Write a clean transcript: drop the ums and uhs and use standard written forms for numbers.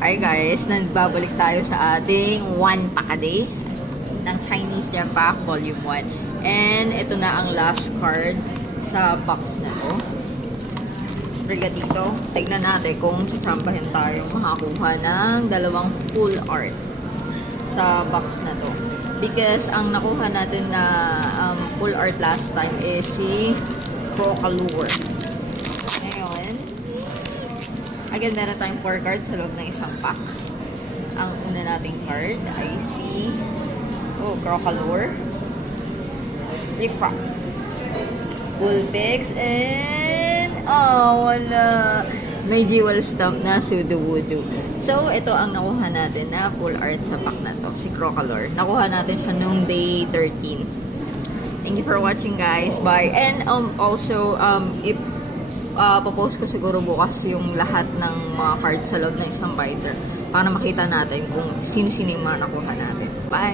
Hi guys, nagbabalik tayo sa ating one pack a day ng Chinese Gem Pack Volume 1. And ito na ang last card sa box na to. Spriga dito. Tignan natin kung tsambahin tayong makakuha ng dalawang full art sa box na to. Because ang nakuha natin na full art last time is si Crocalure. Ngayon, again, meron tayong 4 cards sa loob ng isang pack. Ang una nating card ay si Crocalure, Refract, Bullpex, and wala. May jewel stamp na Sudowoodo. So, ito ang nakuha natin na full art sa pack na to, si Crocalure. Nakuha natin siya nung day 13. Thank you for watching, guys. Bye. And also, if popost ko siguro bukas yung lahat ng mga cards sa loob ng isang binder para makita natin kung sino-sino yung mga nakuha natin. Bye!